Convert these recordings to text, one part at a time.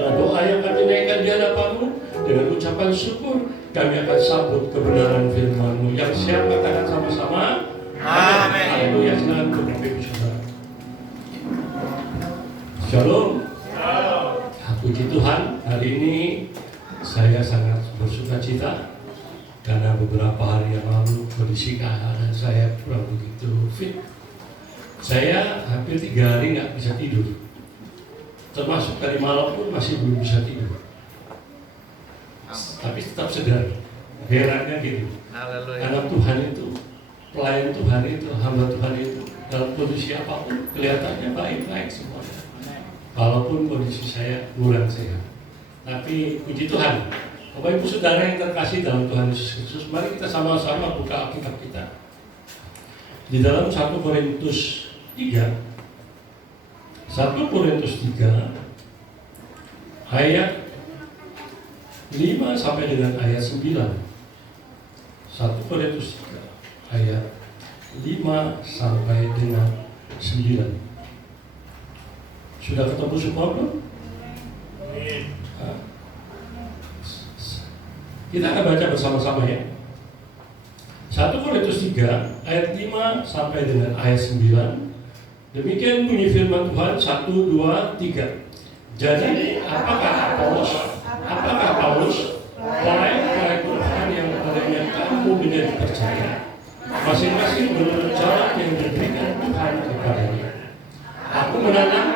Ikutlah doa yang kami naikkan di hadapan-Mu. Dengan ucapan syukur kami akan sambut kebenaran firman-Mu yang siap katakan sama-sama. Amin. Haleluya. Silakan untuk Bapak Ibu Saudara. Shalom. Puji Tuhan, hari ini saya sangat bersuka cita karena beberapa hari yang lalu kondisi keadaan saya kurang begitu fit. Saya hampir 3 hari nggak bisa tidur, termasuk tadi malam pun masih belum bisa tidur. Tapi tetap sedar, herannya gitu. Karena Tuhan itu, pelayan Tuhan itu, hamba Tuhan itu dalam kondisi apapun kelihatannya baik-baik semuanya. Walaupun kondisi saya kurang sehat, tapi puji Tuhan. Bapak Ibu Saudara yang terkasih dalam Tuhan Yesus Kristus, mari kita sama-sama buka Alkitab kita di dalam 1 Korintus 3. 1 Korintus 3 ayat 5 sampai dengan ayat 9. 1 Korintus 3 ayat 5 sampai dengan 9. Sudah ketemu semua belum? Kita akan baca bersama-sama ya. 1 Korintus 3 ayat 5 sampai dengan ayat 9. Demikian bunyi firman Tuhan. 1, 2, 3. Jadi apakah Paulus pelayan Tuhan yang padanya kamu menjadi percaya, masing-masing menurut jalan yang diberikan Tuhan kepadanya. Aku menanam,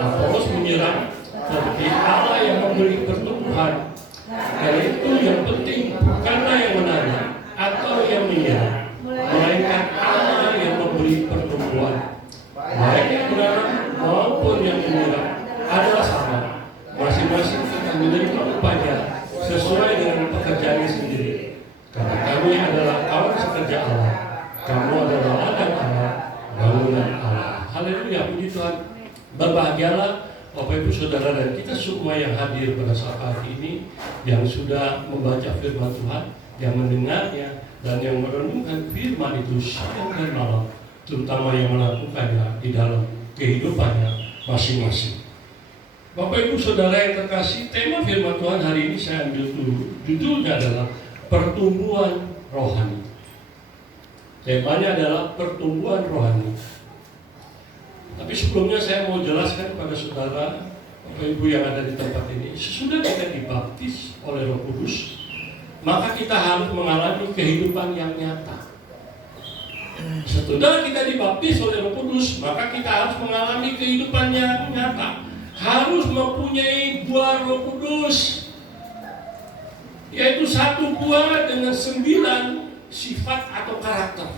Paulus menyiram, tetapi Allah yang memberi pertumbuhan. Dan itu yang penting, bukanlah yang menanam atau yang menyiram, melainkan Allah yang memberi pertumbuhan. Baik yang menanam maupun yang menyiram adalah sama. Masing-masing akan menerima upahnya sesuai dengan pekerjaannya sendiri. Karena kami adalah kawan sekerja Allah. Kamu adalah ladang Allah, bangunan Allah. Haleluya, puji Tuhan. Berbahagialah Bapak Ibu Saudara dan kita semua yang hadir pada saat hari ini, yang sudah membaca firman Tuhan, yang mendengarnya dan yang merenungkan firman itu siang dan malam, terutama yang melakukannya di dalam kehidupannya masing-masing. Bapak Ibu Saudara yang terkasih, tema firman Tuhan hari ini saya ambil dulu. Judulnya adalah pertumbuhan rohani. Temanya adalah pertumbuhan rohani. Tapi sebelumnya saya mau jelaskan kepada saudara, Bapak Ibu yang ada di tempat ini, sesudah kita dibaptis oleh Roh Kudus, maka kita harus mengalami kehidupan yang nyata. Setelah kita dibaptis oleh Roh Kudus, maka kita harus mengalami kehidupan yang nyata. Harus mempunyai buah Roh Kudus, yaitu 1 buah dengan 9 sifat atau karakter.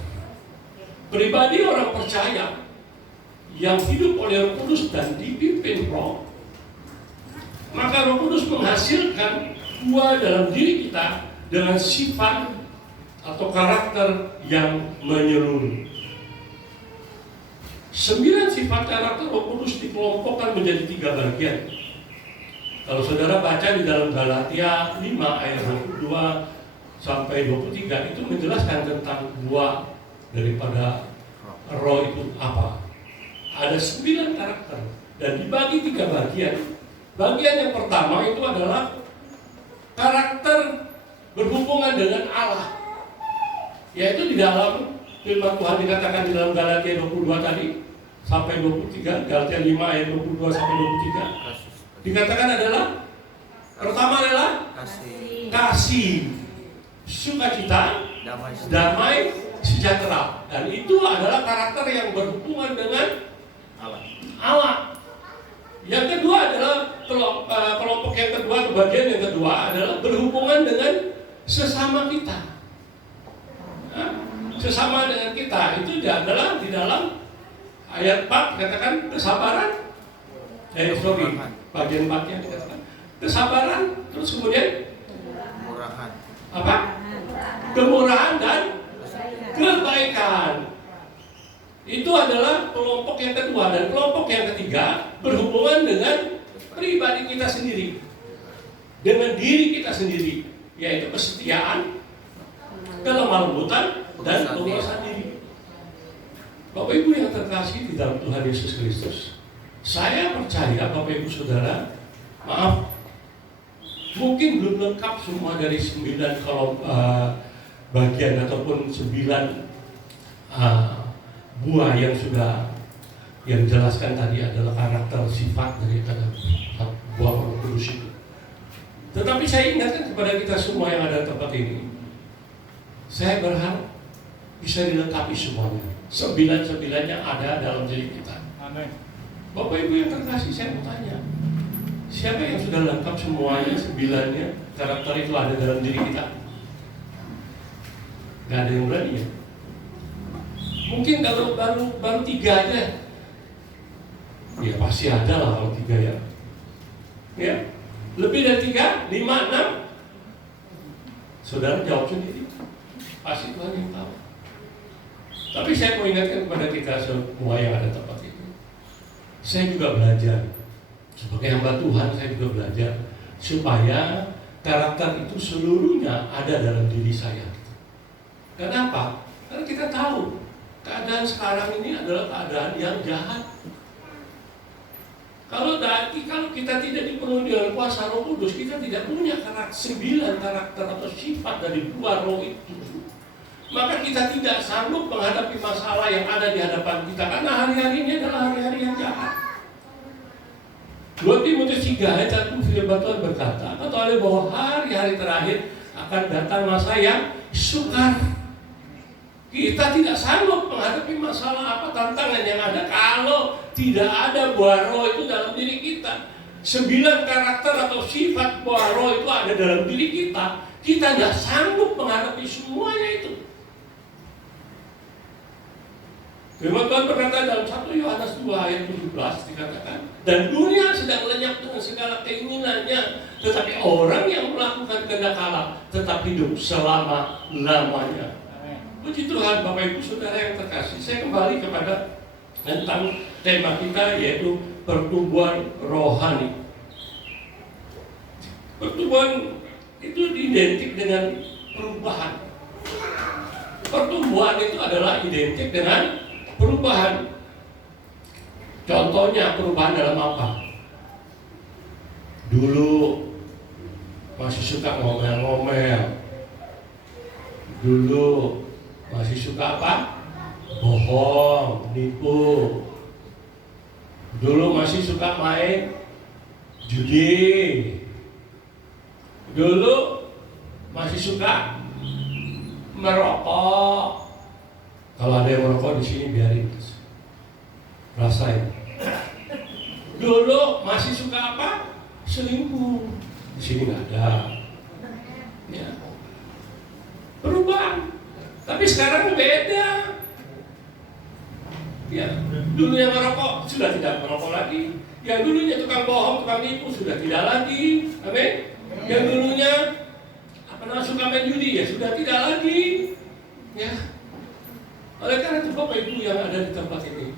Pribadi orang percaya yang hidup oleh Roh Kudus dan dipimpin Roh, maka Roh Kudus menghasilkan buah dalam diri kita dengan sifat atau karakter yang menyeluruh. 9 sifat karakter Roh Kudus dikelompokkan menjadi 3 bagian. Kalau saudara baca di dalam Galatia 5 ayat 22 sampai 23 itu menjelaskan tentang buah daripada Roh itu apa. Ada 9 karakter dan dibagi 3 bagian. Bagian yang pertama itu adalah karakter berhubungan dengan Allah, yaitu di dalam firman Tuhan dikatakan di dalam Galatia 22 tadi sampai 23, Galatia 5 ayat 22 sampai 23 dikatakan adalah pertama adalah kasih, sukacita, damai, sejahtera, dan itu adalah karakter yang berhubungan dengan Allah. Yang kedua adalah kelompok yang kedua, bagian yang kedua adalah berhubungan dengan sesama kita. Sesama dengan kita itu adalah di dalam ayat 4 dikatakan kesabaran. Bagian 4-nya dikatakan kesabaran, terus kemudian kemurahan dan kebaikan. Itu adalah kelompok yang kedua. Dan kelompok yang ketiga berhubungan dengan pribadi kita sendiri, dengan diri kita sendiri, yaitu kesetiaan, kelemah lembutan, dan penguasaan diri. Bapak Ibu yang terkasih di dalam Tuhan Yesus Kristus, saya percaya Bapak Ibu Saudara, maaf, Mungkin belum lengkap semua dari 9 bagian ataupun 9 buah yang sudah yang jelaskan tadi adalah karakter sifat dari buah Roh Kudus itu. Tetapi saya ingatkan kepada kita semua yang ada di tempat ini, saya berharap bisa dilengkapi semuanya. 9-9-nya ada dalam diri kita. Amin. Bapak Ibu yang terkasih, saya mau tanya, siapa yang sudah lengkap semuanya 9-nya karakter itu ada dalam diri kita? Gak ada yang berani ya? Mungkin kalau baru 3 aja, ya pasti ada lah kalau 3 ya. Ya, lebih dari 3, 5, 6, saudara jawab sendiri. Pasti Tuhan yang tahu. Tapi saya mau ingatkan kepada kita semua yang ada tempat ini. Saya juga belajar. Sebagai hamba Tuhan, saya juga belajar supaya karakter itu seluruhnya ada dalam diri saya. Kenapa? Karena kita tahu keadaan sekarang ini adalah keadaan yang jahat. Kalau kita tidak dipenuhi dengan kuasa Roh Kudus, kita tidak punya 9 karakter atau sifat dari buah Roh itu, maka kita tidak sanggup menghadapi masalah yang ada di hadapan kita, karena hari-hari ini adalah hari-hari yang jahat. 2 Timotius 3 ayat 1 firman Tuhan berkata, ketahui bahwa hari-hari terakhir akan datang masa yang sukar. Kita tidak sanggup menghadapi masalah apa tantangan yang ada kalau tidak ada buah Roh itu dalam diri kita. 9 karakter atau sifat buah Roh itu ada dalam diri kita. Kita tidak sanggup menghadapi semuanya itu. Firman Tuhan berkata dalam 1 Yohanes 2 ayat 17 dikatakan, dan dunia sedang lenyap dengan segala keinginannya, tetapi orang yang melakukan kehendak Allah tetap hidup selama-lamanya. Puji Tuhan, Bapak Ibu Saudara yang terkasih. Saya kembali kepada tentang tema kita, yaitu pertumbuhan rohani. Pertumbuhan itu identik dengan perubahan. Pertumbuhan itu adalah identik dengan perubahan. Contohnya perubahan dalam apa? Dulu masih suka ngomel-ngomel. Dulu masih suka apa? Bohong, nipu. Dulu masih suka main judi. Dulu masih suka merokok. Kalau ada yang merokok di sini biarin, rasain. Dulu masih suka apa? Selingkuh. Di sini nggak ada. Ya. Perubahan. Tapi sekarang beda. Ya, dulunya merokok sudah tidak merokok lagi. Yang dulunya tukang bohong, tukang nipu sudah tidak lagi. Amin. Yang dulunya suka main judi ya sudah tidak lagi. Ya. Oleh karena itu Bapak Ibu yang ada di tempat ini,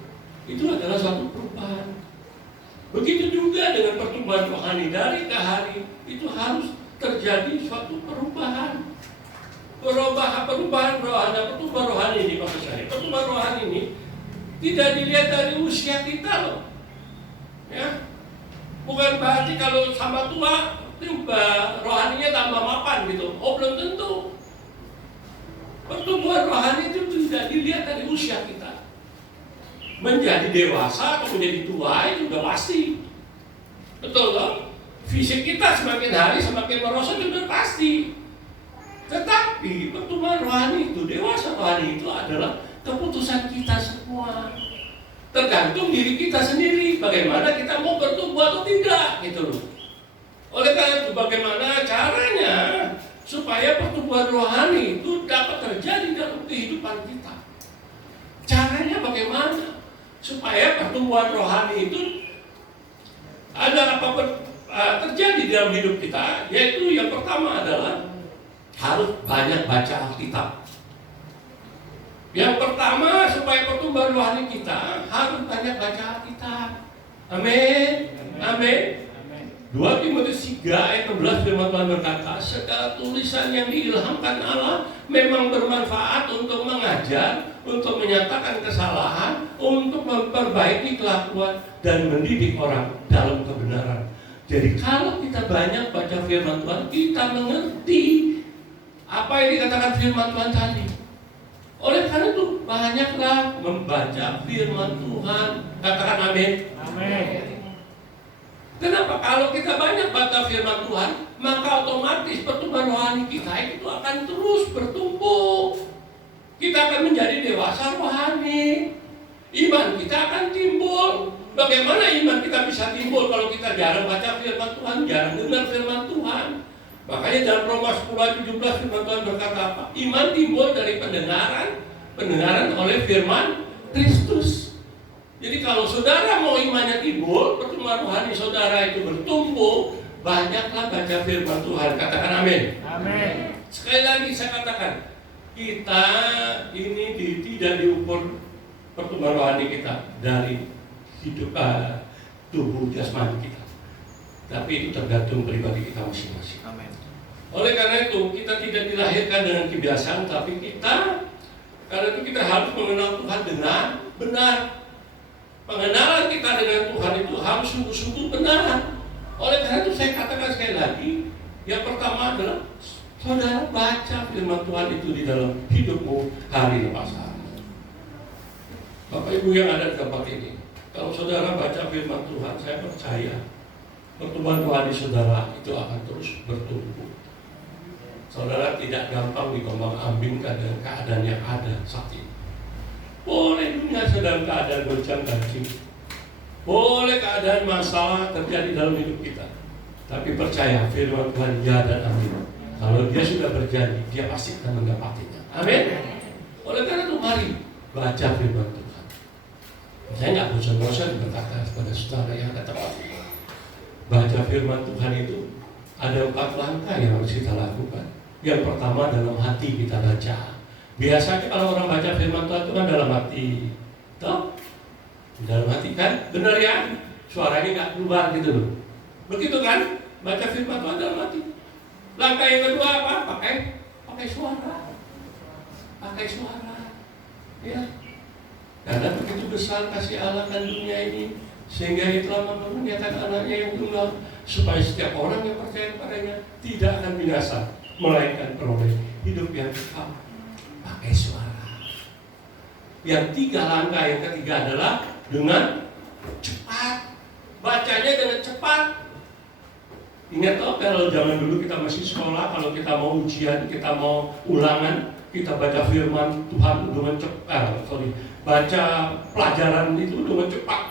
itu adalah suatu perubahan. Begitu juga dengan pertumbuhan rohani dari ke hari, itu harus terjadi suatu perubahan. Pertumbuhan rohani ini, maksud saya, pertumbuhan rohani ini tidak dilihat dari usia kita loh, ya. Bukan berarti kalau sama tua, rohaninya tambah mapan gitu. Oh, belum tentu. Pertumbuhan rohani itu tidak dilihat dari usia kita. Menjadi dewasa atau menjadi tua itu sudah pasti, betul loh. Fisik kita semakin hari semakin merosot itu sudah pasti. Tetapi pertumbuhan rohani itu, dewasa rohani itu adalah keputusan kita semua. Tergantung diri kita sendiri, bagaimana kita mau bertumbuh atau tidak, gitu loh. Oleh karena itu, bagaimana caranya supaya pertumbuhan rohani itu dapat terjadi dalam kehidupan kita? Caranya bagaimana supaya pertumbuhan rohani itu ada terjadi dalam hidup kita? Yaitu yang pertama adalah harus banyak baca Alkitab. Yang pertama, supaya pertumbuhan rohani kita harus banyak baca Alkitab. Amin. Amin. 2 Timotius 3 ayat 11 firman Tuhan berkata, segala tulisan yang diilhamkan Allah memang bermanfaat untuk mengajar, untuk menyatakan kesalahan, untuk memperbaiki kelakuan dan mendidik orang dalam kebenaran. Jadi kalau kita banyak baca firman Tuhan, kita mengerti apa yang dikatakan firman Tuhan tadi. Oleh karena itu, banyaklah membaca firman Tuhan. Katakan amin. Amin. Kenapa? Kalau kita banyak baca firman Tuhan, maka otomatis pertumbuhan rohani kita itu akan terus bertumbuh. Kita akan menjadi dewasa rohani. Iman kita akan timbul. Bagaimana iman kita bisa timbul kalau kita jarang baca firman Tuhan, jarang dengar firman Tuhan? Makanya dalam Roma 10:17 firman Tuhan berkata apa? Iman timbul dari pendengaran oleh firman Kristus. Jadi kalau saudara mau imannya timbul, pertumbuhan rohani saudara itu bertumbuh, banyaklah baca firman Tuhan. Katakan amin. Amin. Sekali lagi saya katakan, kita ini tidak diukur pertumbuhan rohani kita dari hidup tubuh jasmani kita, tapi itu tergantung pribadi kita masing-masing. Amin. Oleh karena itu kita tidak dilahirkan dengan kebiasaan, tapi karena itu kita harus mengenal Tuhan dengan benar. Pengenalan kita dengan Tuhan itu harus sungguh-sungguh benar. Oleh karena itu saya katakan sekali lagi, yang pertama adalah saudara baca firman Tuhan itu di dalam hidupmu hari lepas hari. Bapak Ibu yang ada di tempat ini, kalau saudara baca firman Tuhan, saya percaya pertumbuhan rohani saudara itu akan terus bertumbuh. Saudara tidak gampang diombang-ambingkan dengan keadaan yang ada saat ini. Boleh dunia sedang keadaan goncang-ganjing, boleh keadaan masalah terjadi dalam hidup kita, tapi percaya firman Tuhan ya dan amin. Kalau dia sudah berjanji, dia pasti akan mendapatinya. Amin. Oleh karena itu mari baca firman Tuhan. Saya nggak bosan-bosan berkata kepada saudara yang ada tempat ini. Baca firman Tuhan itu ada 4 langkah yang harus kita lakukan. Yang pertama dalam hati kita baca. Biasanya kalau orang baca firman Tuhan itu kan dalam hati. Toh? Dalam hati kan? Benar ya? Suaranya nggak keluar gitu loh. Begitu kan? Baca firman Tuhan dalam hati. Langkah yang kedua apa? Pakai suara. Pakai suara. Ya. Karena begitu besar kasih Allah kan dunia ini, sehingga Ia telah mengaruniakan anaknya yang tunggal, supaya setiap orang yang percaya kepadanya tidak akan binasa, melainkan peroleh hidup yang kekal. Pakai suara. Yang 3 langkah yang ketiga adalah dengan cepat. Bacanya dengan cepat. Ingat toh kalau zaman dulu kita masih sekolah, kalau kita mau ujian, kita mau ulangan, kita baca firman Tuhan dengan cepat. Baca pelajaran itu dengan cepat.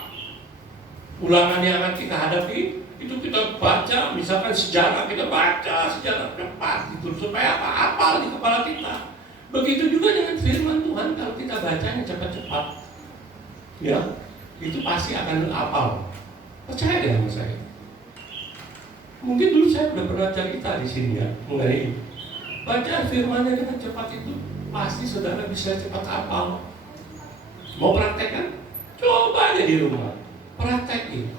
Ulangan yang akan kita hadapi itu kita baca, misalkan sejarah, kita baca sejarah cepat itu supaya apa-apa di kepala kita. Begitu juga dengan firman Tuhan, kalau kita bacanya cepat-cepat, ya itu pasti akan hafal. Percaya deh sama saya. Mungkin dulu saya sudah pernah cerita di sini ya mengenai baca firman-Nya dengan cepat itu pasti saudara bisa cepat hafal. Mau praktekkan? Coba aja di rumah, praktekin.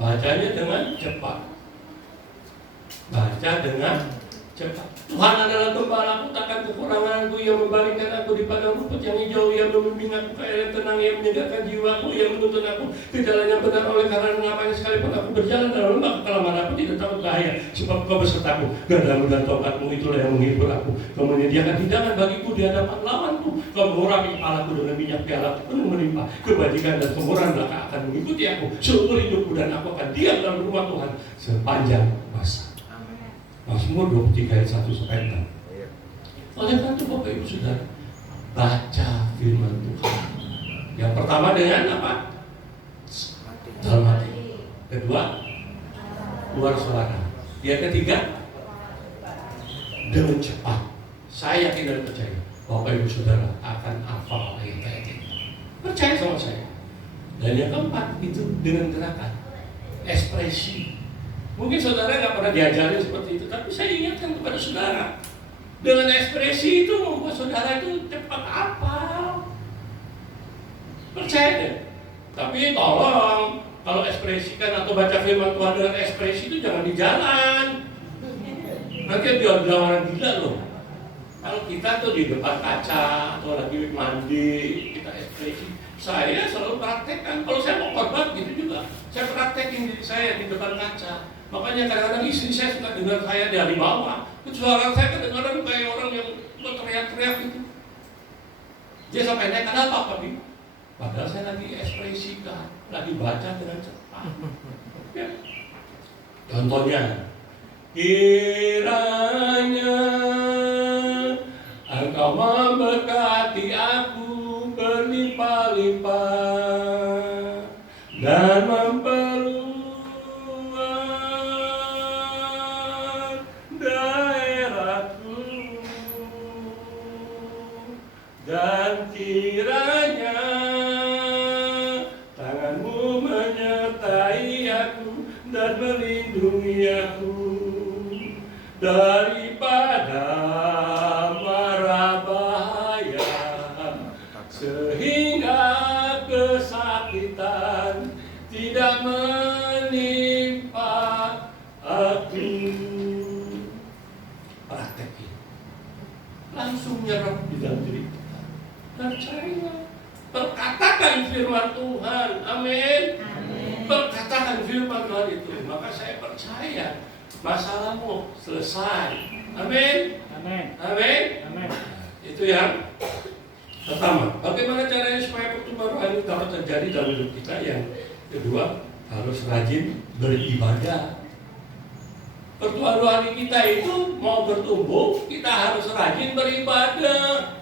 Bacanya dengan cepat. Baca dengan cepat. Tuhan adalah gembalaku, takkan kekuranganku, yang membaringkan aku di padang rumput yang hijau, yang membimbing aku ke air yang tenang, yang menyegarkan jiwaku, yang menuntun aku ke jalan yang benar. Oleh karena mengapanya sekalipun aku berjalan dalam lembah kekelaman, aku tidak takut bahaya, sebab Kau besertaku. Gadamu dan tongkatmu itulah yang menghibur aku. Kau menyediakan hidangan bagiku di hadapan lawanku. Kau mengurapi kepalaku dengan minyak pialaku penuh melimpah. Kebajikan dan kemurahan belaka akan mengikuti aku seumur hidupku, dan aku akan diam dalam rumah Tuhan sepanjang masa. Mazmur 23 ayat 1-6. Oleh karena itu Bapak Ibu Saudara, baca firman Tuhan. Yang pertama dengan apa? Dalam hati. Kedua, keluar suara. Yang ketiga, dengan cepat. Saya yakin dan percaya Bapak Ibu Saudara akan hafal ayat-ayat ini. Percaya sama saya. Dan yang keempat itu dengan gerakan, ekspresi. Mungkin saudara nggak pernah diajarin seperti itu, tapi saya ingatkan kepada saudara, dengan ekspresi itu membuat saudara itu cepat hafal. Percaya deh. Tapi tolong, kalau ekspresikan atau baca firman Tuhan dengan ekspresi itu jangan di jalan. Nanti biar orang gila loh. Kalau kita tuh di depan kaca atau lagi mandi, kita ekspresi, Saya selalu praktekkan. Kalau saya mau khotbah gitu juga, saya praktekin diri saya di depan kaca. Makanya kadang-kadang istri saya suka dengar saya dari bawah. Suara saya kedengaran kayak orang yang teriak-teriak gitu. Dia sampai naik, kenapa Pak? Padahal saya lagi ekspresikan, lagi baca dengan cepat. Ya. Contohnya, kiranya Engkau memberkati aku berlimpah-limpah dan memperluas daerahku, dan kiranya tanganmu menyertai aku dan melindungi aku daripada mara bahaya, sehingga kesakitan tidak menimpa aku. Praktekin, langsung nyerap di dalam diri kita. Percaya, perkatakan firman Tuhan, amin. Perkatakan firman Tuhan itu, maka saya percaya masalahmu selesai. Amin. Amin. Amin. Amin. Itu yang pertama. Bagaimana caranya supaya pertumbuhan rohani dapat terjadi dalam hidup kita? Yang kedua, harus rajin beribadah. Pertumbuhan rohani kita itu mau bertumbuh, kita harus rajin beribadah.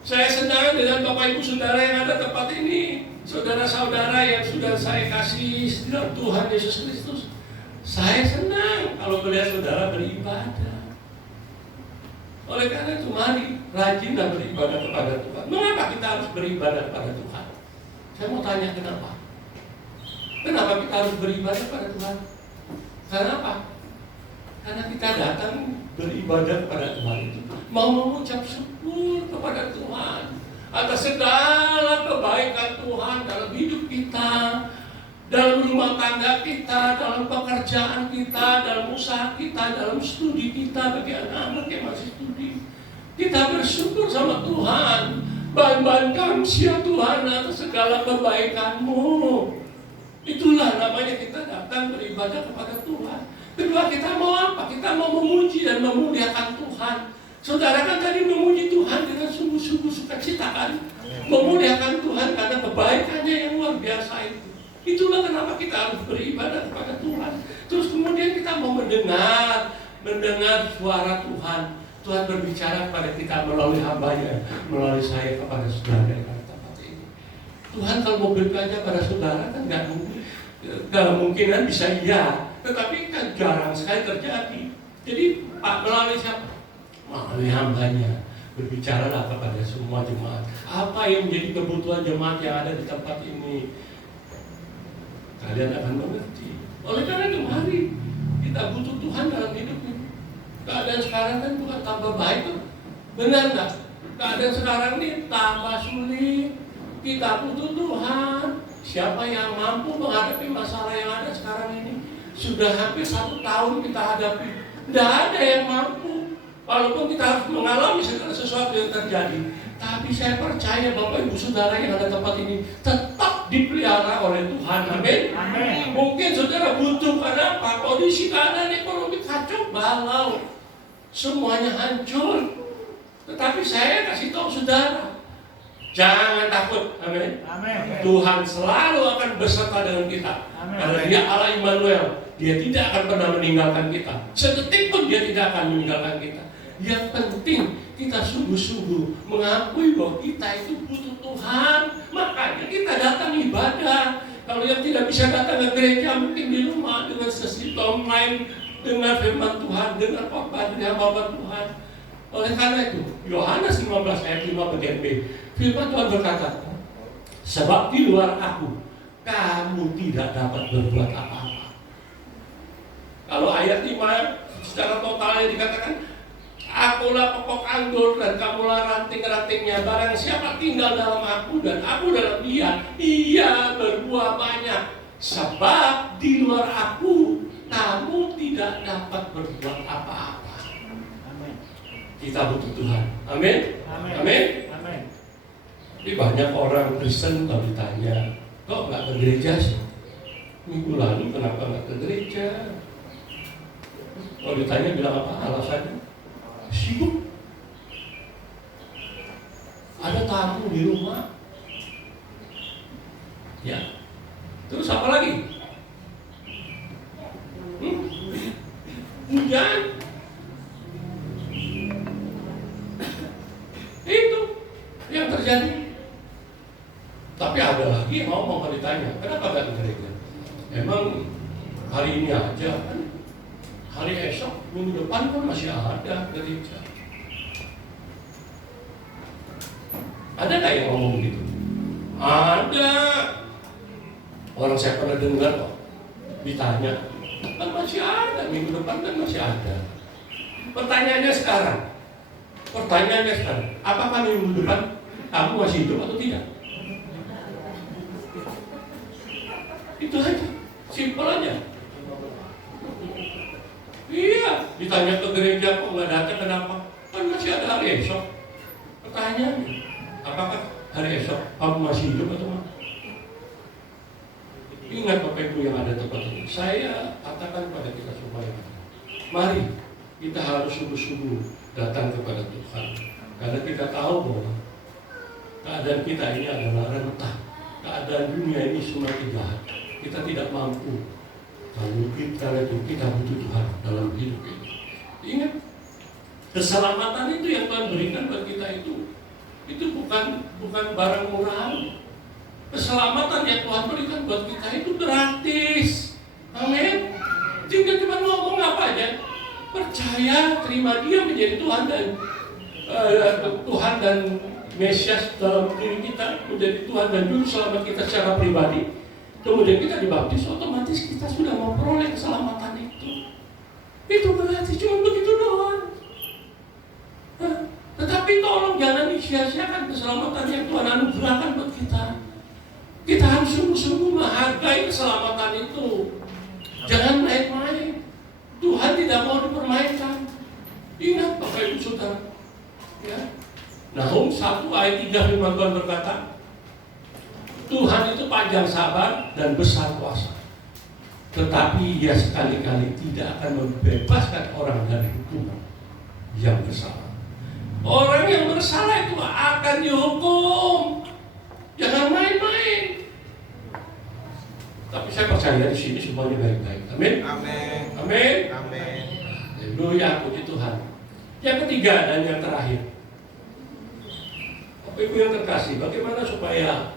Saya senang dengan Bapak Ibu Saudara yang ada tempat ini, saudara-saudara yang sudah saya kasih dalam Tuhan Yesus Kristus. Saya senang kalau melihat saudara beribadah. Oleh karena itu, mari rajinlah beribadah kepada Tuhan. Mengapa kita harus beribadah kepada Tuhan? Saya mau tanya kenapa? Kenapa kita harus beribadah kepada Tuhan? Kenapa? Karena kita datang beribadah kepada Tuhan itu mau mengucap syukur kepada Tuhan atas segala kebaikan Tuhan dalam hidup kita, dalam rumah tangga kita, dalam pekerjaan kita, dalam usaha kita, dalam studi kita bagi anak-anak yang masih studi. Kita bersyukur sama Tuhan. Ban-ban kamsia Tuhan atas segala kebaikan-Mu. Itulah namanya kita datang beribadah kepada Tuhan. Kedua, kita mau apa? Kita mau memuji dan memuliakan Tuhan. Saudara kan tadi memuji Tuhan dengan sungguh-sungguh sukacita kan? Memuliakan Tuhan karena kebaikannya yang luar biasa itu. Itulah kenapa kita harus beribadah kepada Tuhan. Terus kemudian kita mau mendengar suara Tuhan. Tuhan berbicara kepada kita melalui hamba-Nya, melalui saya kepada saudara yang ada tempat ini. Tuhan kalau mau berbicara pada saudara kan nggak mungkin, kemungkinan bisa iya, tetapi kan jarang sekali terjadi. Jadi melalui siapa? Melalui hamba-Nya. Berbicaralah kepada semua jemaat. Apa yang menjadi kebutuhan jemaat yang ada di tempat ini? Kalian akan mengerti. Oleh karena itu, mari kita butuh Tuhan dalam hidup ini. Keadaan sekarang kan bukan tambah baik, benar nggak? Keadaan sekarang ini tambah sulit. Kita butuh Tuhan. Siapa yang mampu menghadapi masalah yang ada sekarang ini? Sudah hampir 1 tahun kita hadapi. Tidak ada yang mampu. Walaupun kita harus mengalami segala sesuatu yang terjadi, tapi saya percaya Bapak Ibu Saudara yang ada tempat ini tetap dipelihara oleh Tuhan. Amin. Amin. Mungkin saudara butuh karena apa? Kondisi keadaan ekonomi kacau balau, semuanya hancur. Tetapi saya kasih tahu saudara, jangan takut. Amin. Amin. Tuhan selalu akan beserta dengan kita. Amin. Karena Dia Allah Immanuel. Dia tidak akan pernah meninggalkan kita. Sedetik pun Dia tidak akan meninggalkan kita. Yang penting kita sungguh-sungguh mengakui bahwa kita itu butuh Tuhan. Makanya kita datang ibadah. Kalau yang tidak bisa datang ke gereja, mungkin di rumah dengan sesi online, dengan firman Tuhan, dengan khotbah dari hamba Tuhan. Oleh karena itu, Yohanes 15 ayat 5 bagian B, firman Tuhan berkata, sebab di luar aku, kamu tidak dapat berbuat apa-apa. Kalau ayat 5 secara totalnya dikatakan, akulah pokok anggur dan kamulah ranting-rantingnya. Barang siapa tinggal dalam aku dan aku dalam dia, ia berbuah banyak. Sebab di luar aku, kamu tidak dapat berbuat apa-apa. Amin. Kita butuh Tuhan. Amin. Amin. Amin. Amin. Tapi banyak orang Kristen kalau ditanya, kok nggak ke gereja sih? Minggu lalu kenapa nggak ke gereja? Kalau ditanya bilang apa alasannya? Sibuk. Ada tamu di rumah. Ya. Terus apa lagi? Hujan. Itu yang terjadi. Tapi ada lagi yang mau ditanya, kenapa gak ke gereja? Emang hari ini aja kan? Hari esok, minggu depan kan masih ada gereja. Ada gak yang ngomong gitu? Ada. Orang saya pernah dengar kok, ditanya, kan masih ada, minggu depan kan masih ada. Pertanyaannya sekarang, apakah minggu depan kamu masih hidup atau tidak? Itu aja, simpel aja. Iya, ditanya ke gereja kok nggak datang, kenapa? Kan masih ada hari esok. Pertanyaannya, apakah hari esok kamu masih hidup atau tidak? Ingat Bapak Ibu yang ada tempat ini, saya katakan pada kita supaya mari kita harus sungguh-sungguh datang kepada Tuhan, karena kita tahu bahwa keadaan kita ini adalah rentah, keadaan dunia ini semakin jahat, kita tidak mampu. Lalu kita butuh Tuhan dalam hidup ini. Ingat, keselamatan itu yang Tuhan berikan buat kita itu bukan barang murahan. Keselamatan yang Tuhan berikan buat kita itu gratis. Amin. Tinggal cuma ngomong apa aja, percaya, terima Dia menjadi Tuhan dan Mesias dalam diri kita, menjadi Tuhan dan Juru Selamat kita secara pribadi. Kemudian kita dibaptis, otomatis kita sudah memperoleh keselamatan itu. Itu berarti cuma begitu doang. Tetapi tolong jangan disia-siakan keselamatan yang Tuhan anugerahkan buat kita. Kita harus sungguh-sungguh menghargai keselamatan itu. Jangan main-main. Tuhan tidak mau dipermainkan. Ingat Bapak Ibu Saudara. Ya. Nahum 1 ayat 3 firman Tuhan berkata, Tuhan itu panjang sabar dan besar kuasa, tetapi Ia sekali-kali tidak akan membebaskan orang dari hukuman yang bersalah. Orang yang bersalah itu akan dihukum. Jangan main-main. Tapi saya percaya di sini semuanya baik-baik. Amin. Amin. Amin. Amin. Haleluya, puji Tuhan. Yang ketiga dan yang terakhir, Bapak Ibu yang terkasih, bagaimana supaya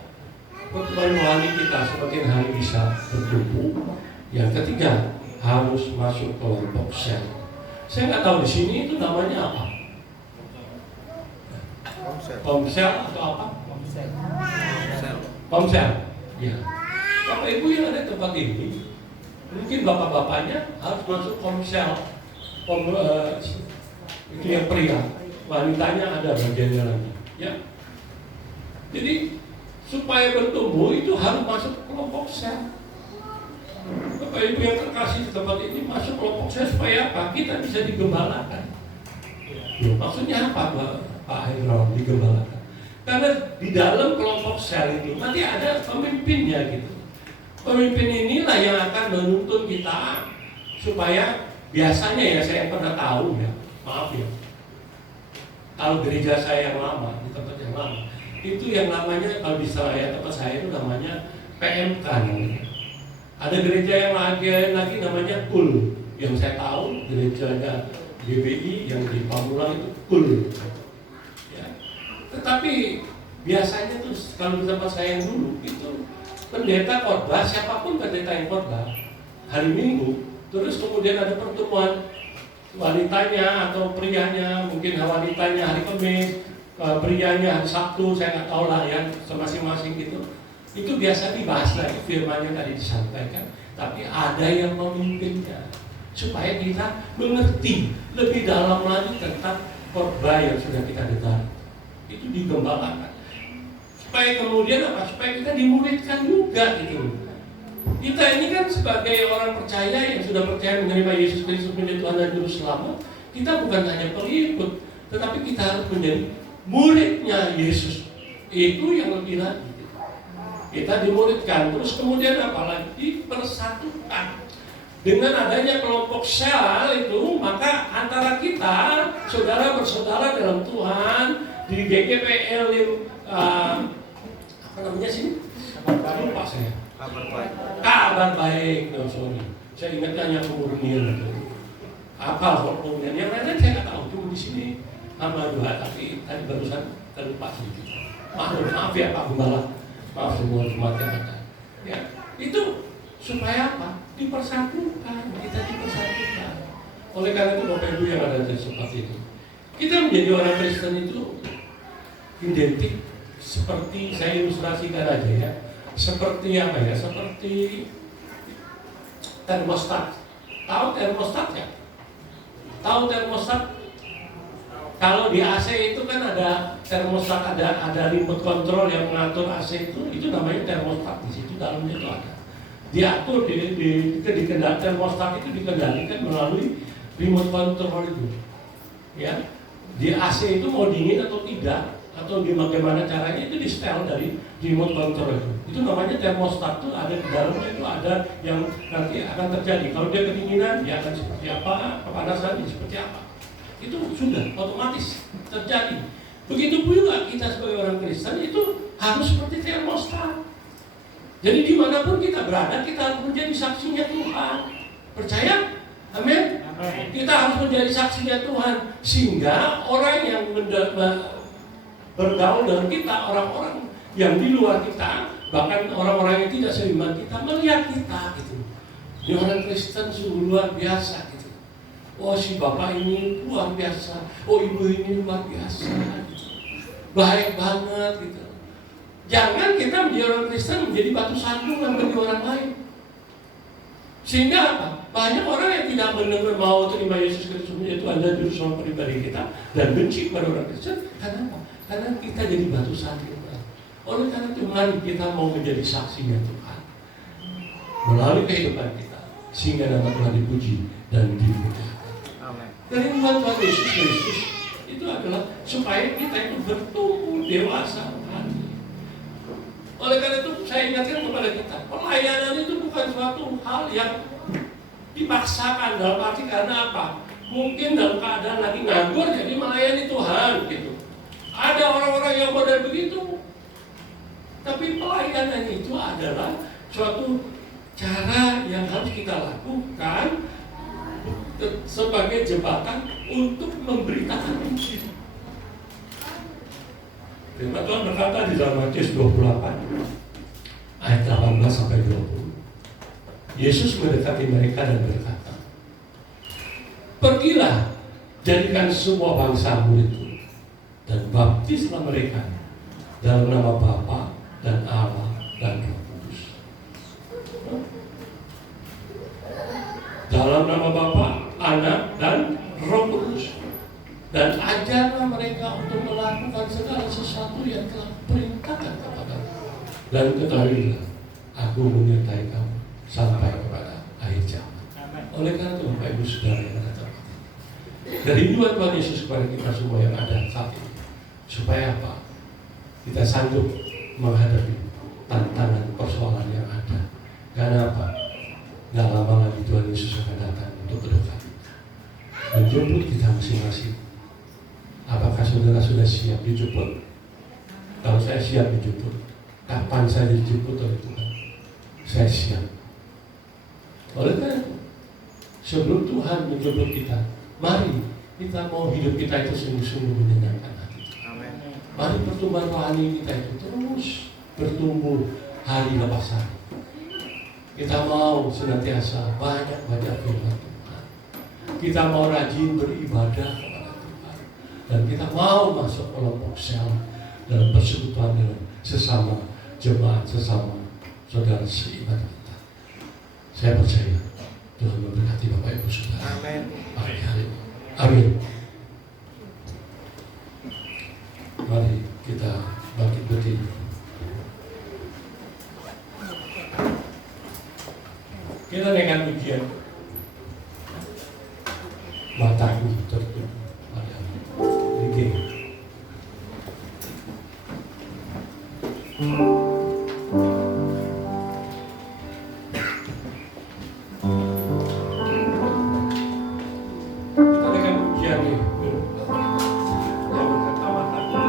pertumbuhan rohani kita semakin hari bisa bertumbuh? Yang ketiga, harus masuk kelompok sel. Saya nggak tahu di sini itu namanya apa. Komsel atau apa? Komsel. Ya. Bapak Ibu yang ada di tempat ini, mungkin bapak-bapaknya harus masuk komsel. Itu yang pria. Wanitanya ada bagiannya lagi. Ya. Jadi supaya bertumbuh itu harus masuk kelompok sel. Bapak Ibu yang terkasih di tempat ini masuk kelompok sel supaya apa? Kita bisa digembalakan. Maksudnya apa, Pak Hendro, digembalakan? Karena di dalam kelompok sel itu nanti ada pemimpinnya gitu. Pemimpin inilah yang akan menuntun kita supaya biasanya ya saya pernah tahu ya, maaf ya. Kalau gereja saya yang lama, di tempat yang lama, itu yang namanya kalau di saya tempat saya itu namanya PMK namanya. Ada gereja yang lagi namanya KUL. Yang saya tahu gerejanya GBI yang di Pamulang itu KUL. Ya. Tetapi biasanya tuh kalau di tempat saya yang dulu itu pendeta khotbah, siapapun pendeta yang khotbah hari Minggu, terus kemudian ada pertemuan wanitanya atau prianya, mungkin wanitanya hari Kamis, prianya hari Sabtu, saya nggak tahu lah ya, masing-masing gitu. Itu biasa dibahas lagi firman-nya tadi disampaikan, tapi ada yang memimpinnya supaya kita mengerti lebih dalam lagi tentang khotbah yang sudah kita dengar. Itu digembalakan. Supaya kemudian apa? Supaya kita dimuridkan juga gitu. Kita ini kan sebagai orang percaya yang sudah percaya menerima Yesus Kristus menjadi Tuhan dan Juru Selamat, kita bukan hanya pengikut, tetapi kita harus menjadi muridnya Yesus. Itu yang lebih lagi. Kita dimuridkan, terus kemudian apalagi dipersatukan. Dengan adanya kelompok sel itu, maka antara kita, saudara bersaudara dalam Tuhan, di GGPL apa namanya sih? Lupa saya. Kabar baik, no, sorry. Saya ingatkan yang kemurnian itu. Apa kemurnian? Yang lain saya nggak tahu. Cuma di sini hamba dua, tapi tadi barusan terlupa sedikit. Maaf ya Pak Gembala. Maaf semua jemaat yang ada. Ya, itu supaya apa? Dipersatukan, kita dipersatukan. Oleh karena itu Bapak Ibu yang ada di seperti itu, kita menjadi orang Kristen itu identik seperti saya ilustrasikan aja ya, seperti apa ya? Seperti termostat. Tahu termostat ya? Tahu termostat? Kalau di AC itu kan ada termostat, ada remote control yang mengatur AC itu namanya termostat. Di situ dalamnya itu ada. Diatur dikendalikan, termostat itu dikendalikan melalui remote control itu. Ya. Di AC itu mau dingin atau tidak, atau bagaimana caranya itu di setel dari remote control itu. Itu namanya termostat, itu ada di dalamnya, itu ada yang nanti akan terjadi. Kalau dia kedinginan, dia akan seperti apa, kepanasan seperti apa. Itu sudah otomatis terjadi. Begitu pula kita sebagai orang Kristen itu harus seperti termostat. Jadi dimanapun kita berada, kita harus menjadi saksinya Tuhan. Percaya? Amin. Kita harus menjadi saksinya Tuhan, sehingga orang yang bergaul dengan kita, orang-orang yang di luar kita, bahkan orang-orang yang tidak seiman kita, melihat kita gitu. Ini orang Kristen sungguh luar biasa gitu. Oh, si bapak ini luar biasa, oh ibu ini luar biasa gitu. Baik banget gitu. Jangan kita menjadi orang Kristen menjadi batu sandungan bagi orang lain. Sehingga apa? Banyak orang yang tidak benar-benar mau terima Yesus Kristus menjadi Tuhan dan Juru Selamat pribadi kita dan benci kepada orang Kristen. Karena apa? Karena kita jadi batu sandungan. Oleh karena itu mari kita mau menjadi saksinya Tuhan melalui kehidupan kita, sehingga nama Tuhan dipuji dan dimuliakan. Dari Tuhan Yesus Kristus itu adalah supaya kita itu bertumbuh dewasa. Oleh karena itu saya ingatkan kepada kita, pelayanan itu bukan suatu hal yang dipaksakan, dalam arti karena apa? Mungkin dalam keadaan lagi nganggur jadi melayani Tuhan gitu. Ada orang-orang yang model begitu. Tapi pelayanan itu adalah suatu cara yang harus kita lakukan sebagai jembatan untuk memberitakan Injil. Firman Tuhan berkata di dalam Matius 28 ayat 18 sampai 20. Yesus mendekati mereka dan berkata, "Pergilah, jadikan semua bangsa muridku dan baptislah mereka dalam nama Bapa dan Allah dan Roh Kudus." Dalam nama Bapa, Anak dan Roh Kudus. Dan ajarlah mereka untuk melakukan segala sesuatu yang telah perintahkan kepadamu. Dan ketahuilah, aku menyertai kamu sampai kepada akhir zaman. Oleh karena itu, Bapak Ibu Saudara yang ada terhormat, kerinduan Tuhan Yesus kepada kita semua yang ada saat ini, supaya apa? Kita sanggup menghadapi tantangan persoalan yang ada. Karena apa? Gak lama lagi Tuhan Yesus akan datang untuk kedua kali menjemput kita masing-masing. Apakah saudara sudah siap dijemput? Kalau saya siap dijemput, kapan saya dijemput oleh Tuhan? Saya siap. Oleh karena itu, sebelum Tuhan menjemput kita, mari kita mau hidup kita itu sungguh-sungguh menyenangkan hati. Mari pertumbuhan rohani kita itu terus bertumbuh hari lepas hari. Kita mau senantiasa banyak-banyak firman Tuhan. Kita mau rajin beribadah, dan kita mau masuk kelompok sel dalam persekutuan dengan sesama jemaat, sesama saudara seiman kita. Saya percaya Tuhan memberkati Bapak Ibu Saudara. Amin. Amin. Mari kita bangkit berdiri. Kita dengan ujian mataku tertutup. Kita akan ujian nih. Yang berkata-kata.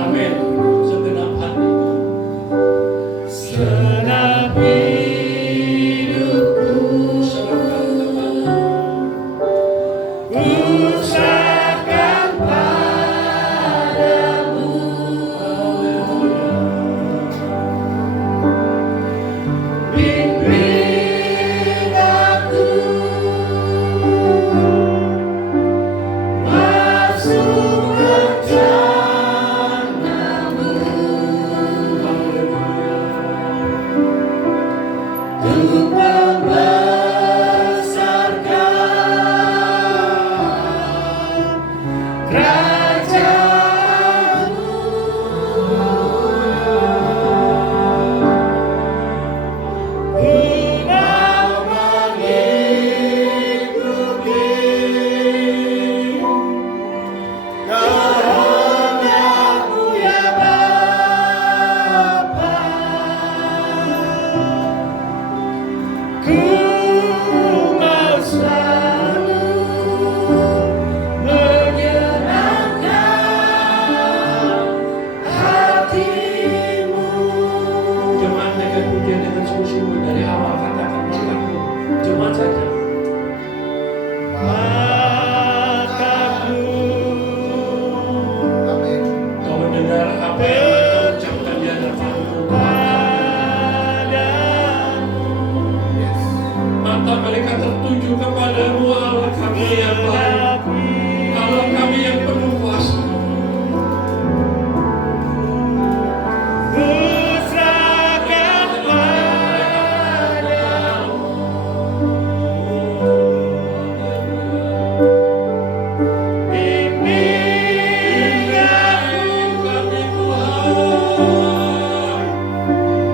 Amin. Segenap hatiku. Senap hidupku usahakan padamu, bimbing aku masuk rencanamu, untuk membesarkan kerajaanmu. Ku mau mengikuti kehendak-Mu ya Bapa. Ku mau selalu menyenangkan hati-Mu. Jemaat dengan pujian dengan sungguh-sungguh dari awal katakan mataku. Jemaat saja. Mataku Kau mendengar apa yang mereka ucapkan di hadapan-Mu. padamu, Mata mereka tertuju kepadamu, Allah kami yang baik, Allah kami yang penuh kuasa. ku serahkan padamu, bimbing aku Kami Tuhan,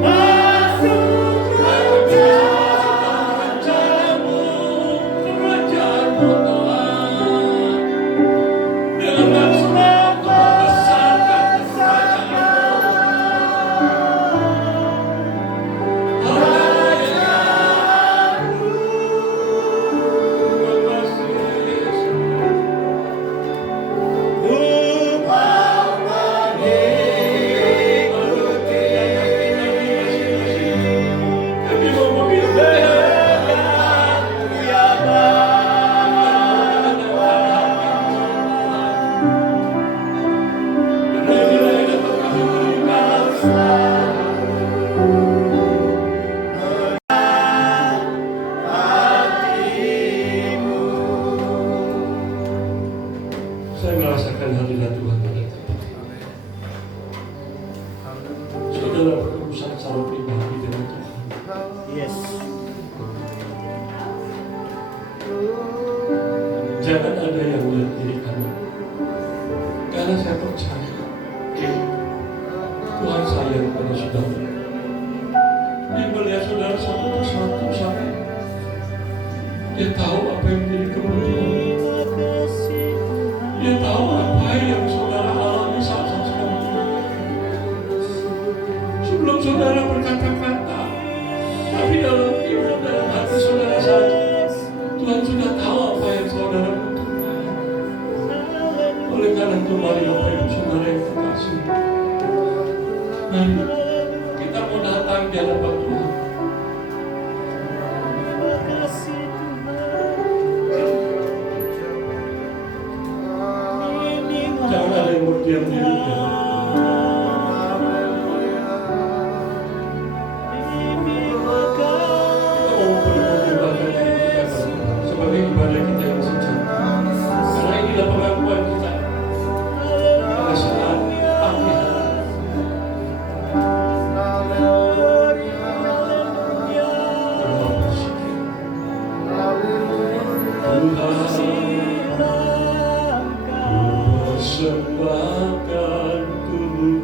masuk rencanamu, kerajaanmu Tuhan, dengan maksud untuk membesarkan kerajaanmu. Haleluya. Terima kasih Yesus. ku mau mengikuti Kami mau memilih kehendak-Mu ya hati-Mu. Saya merasakan hadirat Tuhan pada tempat ini. Saudara berurusan secara pribadi dengan Tuhan. Yes. Jangan ada yang melihat diri kanan. Karena saya percaya Tuhan sayang pada saudara. Dia melihat saudara satu persatu sampai dia tahu apa yang menjadi kebutuhan. Dia tahu apa yang saudara alami saat-saat sekarang. Sebelum saudara berkata-kata, tapi dalam ibu dalam hati saudara saja, Tuhan sudah tahu apa yang saudara butuhkan. Oleh karena itu, mari Bapak Ibu Saudara yang terkasih, mari kita mau datang di hadapan Tuhan. Jangan ada yang berdiam diri. Kita mau memperbaiki diri kita sebagai ibadah kita yang sejati. Karena inilah pengakuan kita pada saat akhir. Tuhan, ku persembahkan tubuh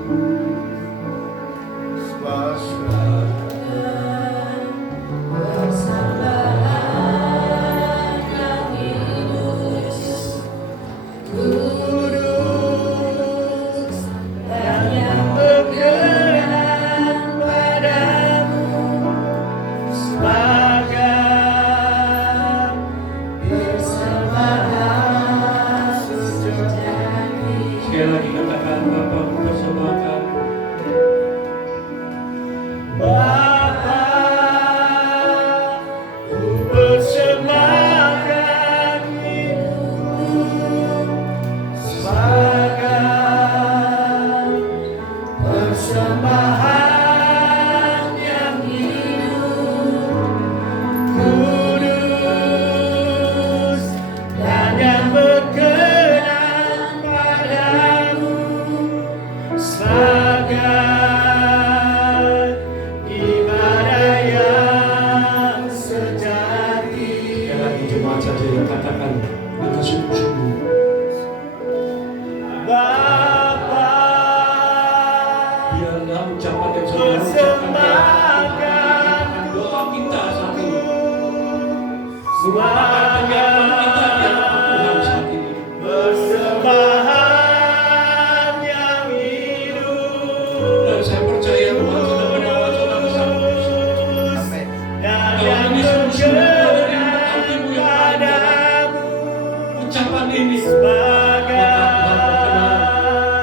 ucapan ini, maka Tuhan berkenan,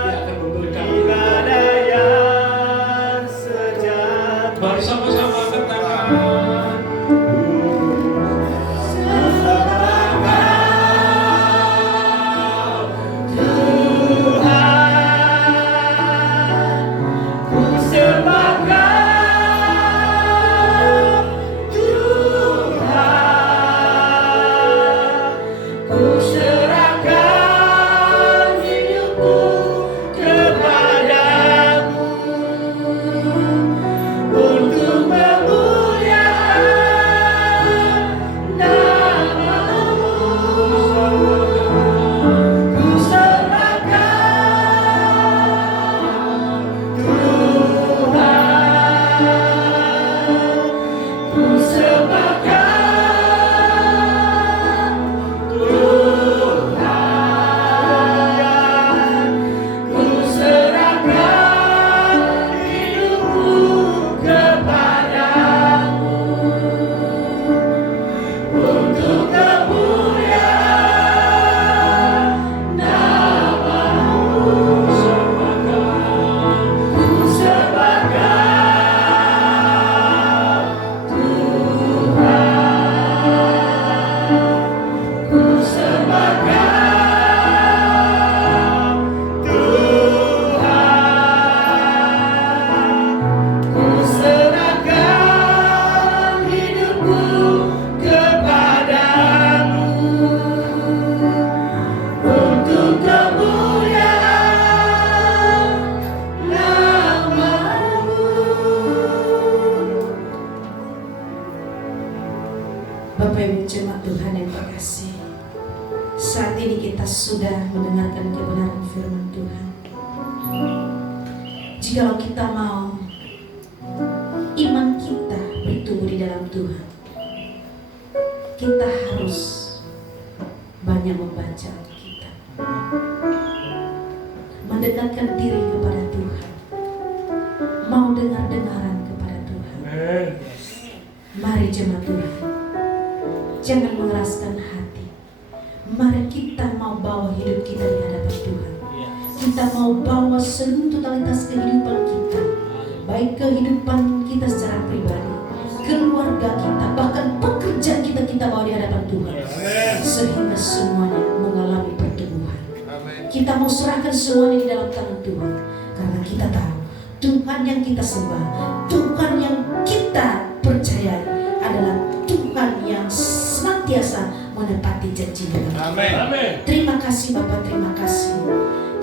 Dia akan memberkati. ibadah yang sejati. Mari sama-sama katakan, Bapak Ibu jemaat Tuhan yang terkasih, saat ini kita sudah mendengarkan kebenaran firman Tuhan. Jikalau kita mau iman kita bertumbuh di dalam Tuhan, kita harus banyak membaca Alkitab, mendekatkan diri kepada Tuhan, mau dengar-dengaran kepada Tuhan. Mari jemaat Tuhan, jangan mengeraskan hati. Mari kita mau bawa hidup kita di hadapan Tuhan. Kita mau bawa seluruh totalitas kehidupan kita, baik kehidupan kita secara pribadi, keluarga kita, bahkan pekerjaan kita bawa di hadapan Tuhan, sehingga semuanya mengalami pertumbuhan. Kita mau serahkan semuanya di dalam tangan Tuhan, karena kita tahu Tuhan yang kita sembah, Tuhan yang kita percayai adalah Tuhan yang senantiasa menepati janji-Nya. Amin. Terima kasih Bapak, terima kasih.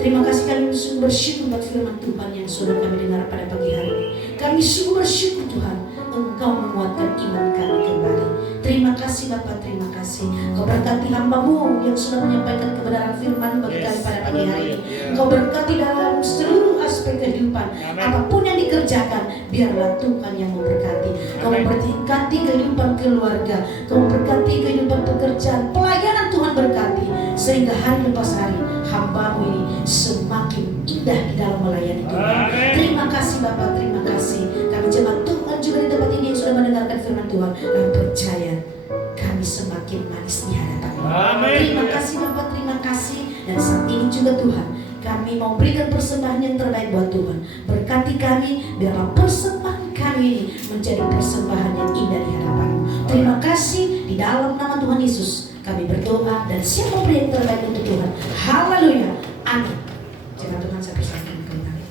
Terima kasih, kami sungguh bersyukur buat firman Tuhan yang sudah kami dengar pada pagi hari ini. Kami sungguh bersyukur Tuhan, Engkau menguatkan iman kami kembali. Terima kasih Bapak, terima kasih. Engkau berkati hamba-Mu yang sudah menyampaikan kebenaran firman bagi kami pada pagi hari ini. Engkau berkati dalam seluruh aspek kehidupan. Apapun yang dikerjakan, biarlah Tuhan yang memberkati. Engkau memberkati kehidupan keluarga, Engkau memberkati kehidupan pekerjaan, pelayanan Tuhan berkati, sehingga hari lepas hari hamba-Mu ini semakin indah di dalam melayani Tuhan. Terima kasih Bapak, terima kasih. Kami jemaat Tuhan juga di tempat ini yang sudah mendengarkan firman Tuhan dan percaya kami semakin manis di hadapan. Terima kasih Bapak, terima kasih. Dan saat ini juga Tuhan, kami mau berikan persembahan yang terbaik buat Tuhan. Berkati kami, biarlah persembahan kami ini menjadi persembahan yang indah di hadapan-Mu. Terima kasih, di dalam nama Tuhan Yesus kami berdoa dan siap memberi yang terbaik untuk Tuhan. Haleluya, amin. Jangan Tuhan sampai kembali.